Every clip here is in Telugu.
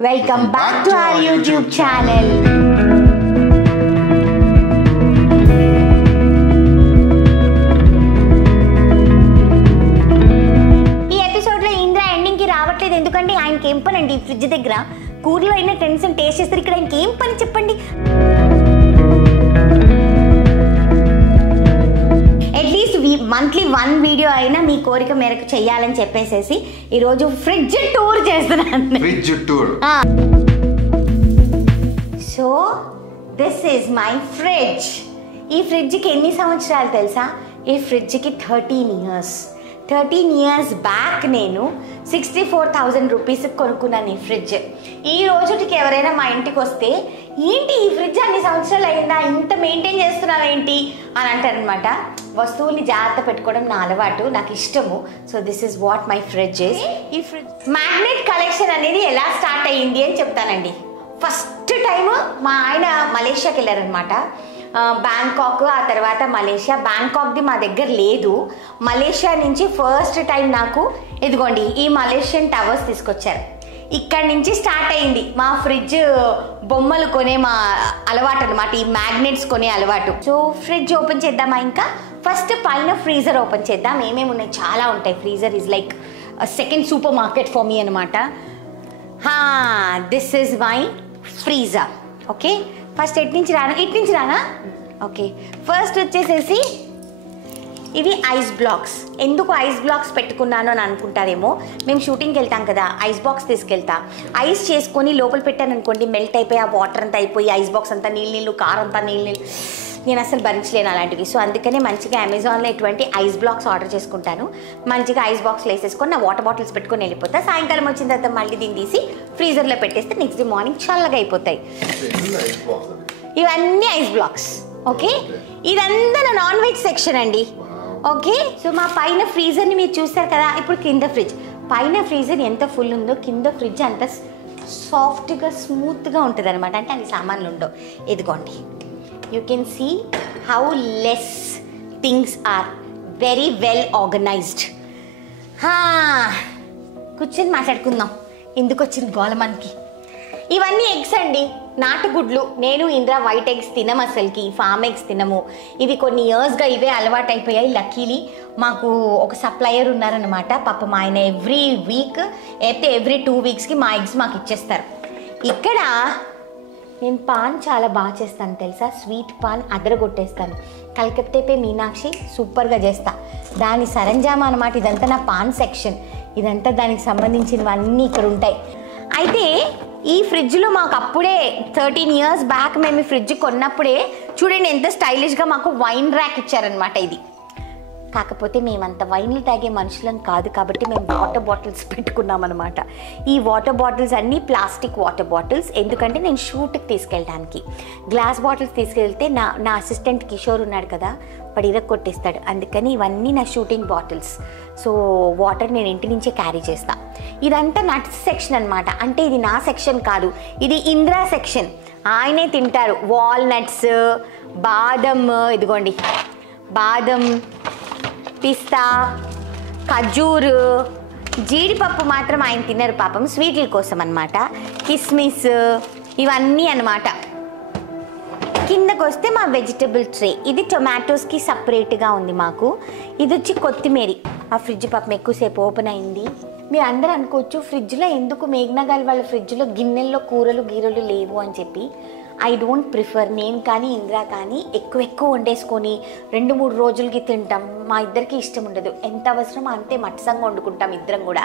Welcome back to our YouTube channel. ఈ ఎపిసోడ్ లో ఇంద్ర ఎండింగ్ కి రావట్లేదు ఎందుకంటే ఆయనకి ఏం పని అండి ఫ్రిడ్జ్ దగ్గర కూరలో అయినా టెన్షన్ టేస్ట్ చేస్తారు ఇక్కడ ఆయనకి ఏం పని చెప్పండి మంత్లీ 1 వీడియో అయినా మీ కోరిక మేరకు చెయ్యాలని చెప్పేసేసి ఈరోజు ఫ్రిడ్జ్ టూర్ చేస్తున్నాను fridge tour so this is my fridge ఈ ఫ్రిడ్జ్కి ఎన్ని సంవత్సరాలు తెలుసా ఈ ఫ్రిడ్జ్కి 13 years బ్యాక్ నేను 64,000 రూపీస్ కొనుక్కున్నాను ఈ ఫ్రిడ్జ్ ఈ రోజుకి ఎవరైనా మా ఇంటికి వస్తే ఏంటి ఈ ఫ్రిడ్జ్ అన్ని సంవత్సరాలు అయిందా ఇంత మెయింటైన్ చేస్తున్నావు ఏంటి అని అంటారనమాట వస్తువుల్ని జాగ్రత్త పెట్టుకోవడం నా అలవాటు నాకు ఇష్టము so this is what my fridge is ఈ ఫ్రిడ్జ్ మ్యాగ్నెట్ కలెక్షన్ అనేది ఎలా స్టార్ట్ అయ్యింది అని చెప్తానండి ఫస్ట్ టైం మా ఆయన మలేషియాకి వెళ్ళారనమాట బ్యాంకాక్ ఆ తర్వాత మలేషియా బ్యాంకాక్ది మా దగ్గర లేదు మలేషియా నుంచి ఫస్ట్ టైం నాకు ఇదిగోండి ఈ మలేషియన్ టవర్స్ తీసుకొచ్చారు ఇక్కడ నుంచి స్టార్ట్ అయింది మా ఫ్రిడ్జ్ బొమ్మలు కొనే మా అలవాటు అనమాట ఈ మ్యాగ్నెట్స్ కొనే అలవాటు సో ఫ్రిడ్జ్ ఓపెన్ చేద్దామా ఇంకా ఫస్ట్ పైన ఫ్రీజర్ ఓపెన్ చేద్దాం ఏమేమి ఉన్నాయి చాలా ఉంటాయి freezer is like second supermarket for me అనమాట this is my freezer okay first ఇటు నుంచి రానా ఓకే ఫస్ట్ వచ్చేసేసి ఇవి ఐస్ బ్లాక్స్ ఎందుకు ఐస్ బ్లాక్స్ పెట్టుకున్నాను అని అనుకుంటారేమో మేము షూటింగ్కి వెళ్తాం కదా ఐస్ బాక్స్ తీసుకెళ్తా ఐస్ చేసుకొని లోపల పెట్టాను అనుకోండి మెల్ట్ అయిపోయి ఆ వాటర్ అంతా అయిపోయి ఐస్ బాక్స్ అంతా నీళ్ళు కారం అంతా నీళ్ళు నేను అసలు భరించలేను అలాంటివి సో అందుకనే మంచిగా అమెజాన్లో ఎటువంటి ఐస్ బ్లాక్స్ ఆర్డర్ చేసుకుంటాను మంచిగా ఐస్ బాక్స్లో వేసేసుకొని నా వాటర్ బాటిల్స్ పెట్టుకొని వెళ్ళిపోతా సాయంకాలం వచ్చిన తర్వాత మళ్ళీ దీన్ని తీసి ఫ్రీజర్లో పెట్టేస్తే నెక్స్ట్ డే మార్నింగ్ చల్లగా అయిపోతాయి ఇవన్నీ ఐస్ బ్లాక్స్ ఓకే ఇదంతా నా నాన్ వెజ్ సెక్షన్ అండి ఓకే సో మా పైన ఫ్రీజర్ని మీరు చూస్తారు కదా ఇప్పుడు కింద ఫ్రిడ్జ్ పైన ఫ్రీజర్ ఎంత ఫుల్ ఉందో కింద ఫ్రిడ్జ్ అంత సాఫ్ట్గా స్మూత్గా ఉంటుంది అనమాట అంటే అన్ని సామాన్లు ఉండవు ఇదిగోండి you can see how less things are very well organised కూర్చొని మాట్లాడుకుందాం ఎందుకు వచ్చిన గోల మనకి ఇవన్నీ ఎగ్స్ అండి నాటుగుడ్లు నేను ఇంద్ర వైట్ ఎగ్స్ తినము అసలుకి ఫామ్ ఎగ్స్ తినము ఇవి కొన్ని ఇయర్స్గా ఇవే అలవాటు అయిపోయాయి లక్కీలీ మాకు ఒక సప్లయర్ ఉన్నారనమాట పాపం ఆయన ఎవ్రీ వీక్ అయితే ఎవ్రీ 2 వీక్స్కి మా ఎగ్స్ మాకు ఇచ్చేస్తారు ఇక్కడ నేను పాన్ చాలా బాగా చేస్తాను తెలుసా స్వీట్ పాన్ అదరగొట్టేస్తాను కలకత్తే మీనాక్షి సూపర్గా చేస్తా దాని సరంజామా అనమాట ఇదంతా నా పాన్ సెక్షన్ ఇదంతా దానికి సంబంధించినవన్నీ ఇక్కడ ఉంటాయి అయితే ఈ ఫ్రిడ్జ్లో మాకు అప్పుడే 13 years బ్యాక్ మేము ఈ ఫ్రిడ్జ్ కొన్నప్పుడే చూడండి ఎంత స్టైలిష్గా మాకు వైన్ ర్యాక్ ఇచ్చారనమాట ఇది కాకపోతే మేమంత వైన్లు తాగే మనుషులం కాదు కాబట్టి మేము వాటర్ బాటిల్స్ పెట్టుకున్నాం అనమాట ఈ వాటర్ బాటిల్స్ అన్నీ ప్లాస్టిక్ వాటర్ బాటిల్స్ ఎందుకంటే నేను షూట్కి తీసుకెళ్ళడానికి గ్లాస్ బాటిల్స్ తీసుకెళ్తే నా అసిస్టెంట్ కిషోర్ ఉన్నాడు కదా వాడు ఇరగొట్టేస్తాడు అందుకని ఇవన్నీ నా షూటింగ్ బాటిల్స్ సో వాటర్ నేను ఇంటి నుంచే క్యారీ చేస్తా ఇదంతా నట్స్ సెక్షన్ అనమాట అంటే ఇది నా సెక్షన్ కాదు ఇది ఇంద్రా సెక్షన్ ఆయనే తింటారు వాల్నట్స్ బాదం ఇదిగోండి బాదం పిస్తా ఖజూరు జీడిపప్పు మాత్రం ఆయన తిన్నారు పాపం స్వీట్ల కోసం అనమాట కిస్మిస్ ఇవన్నీ అనమాట కిందకు వస్తే మా వెజిటబుల్ ట్రే ఇది టొమాటోస్కి సపరేట్గా ఉంది మాకు ఇది వచ్చి కొత్తిమీర ఆ ఫ్రిడ్జ్ పాపం ఎక్కువసేపు ఓపెన్ అయింది మీరు అందరూ అనుకోవచ్చు ఫ్రిడ్జ్లో ఎందుకు మేఘ్నా గారి వాళ్ళ ఫ్రిడ్జ్లో గిన్నెల్లో కూరలు గీరలు లేవు అని చెప్పి ఐ డోంట్ ప్రిఫర్ నేను కానీ ఇంద్రా కానీ ఎక్కువ వండేసుకొని 2-3 రోజులకి తింటాం మా ఇద్దరికి ఇష్టం ఉండదు ఎంత అవసరమో అంతే మట్టసంగా వండుకుంటాం ఇద్దరం కూడా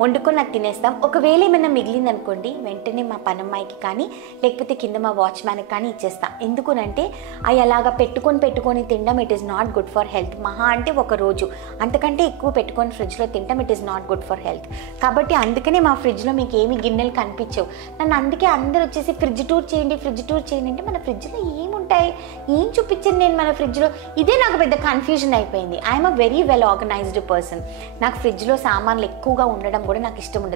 వండుకొని అది తినేస్తాం ఒకవేళ ఏమైనా మిగిలింది అనుకోండి వెంటనే మా పనమ్మాయికి కానీ లేకపోతే కింద మా వాచ్మ్యాన్కి కానీ ఇచ్చేస్తాం ఎందుకునంటే అవి అలాగా పెట్టుకొని తినడం it is not good for health మహా అంటే ఒక రోజు అంతకంటే ఎక్కువ పెట్టుకొని ఫ్రిడ్జ్లో తినడం it is not good for health కాబట్టి అందుకనే మా ఫ్రిడ్జ్లో మీకు ఏమి గిన్నెలు కనిపించవు నన్ను అందుకే అందరూ వచ్చేసి ఫ్రిడ్జ్ టూర్ చేయండి అంటే మన ఫ్రిడ్జ్లో ఏముంటాయి ఏం చూపించండి నేను మన ఫ్రిడ్జ్లో ఇదే నాకు పెద్ద కన్ఫ్యూజన్ అయిపోయింది I'm a very well organised person నాకు ఫ్రిడ్జ్లో సామాన్లు ఎక్కువగా ఉండడం కూడా నాకు ఇష్టం ఉండదు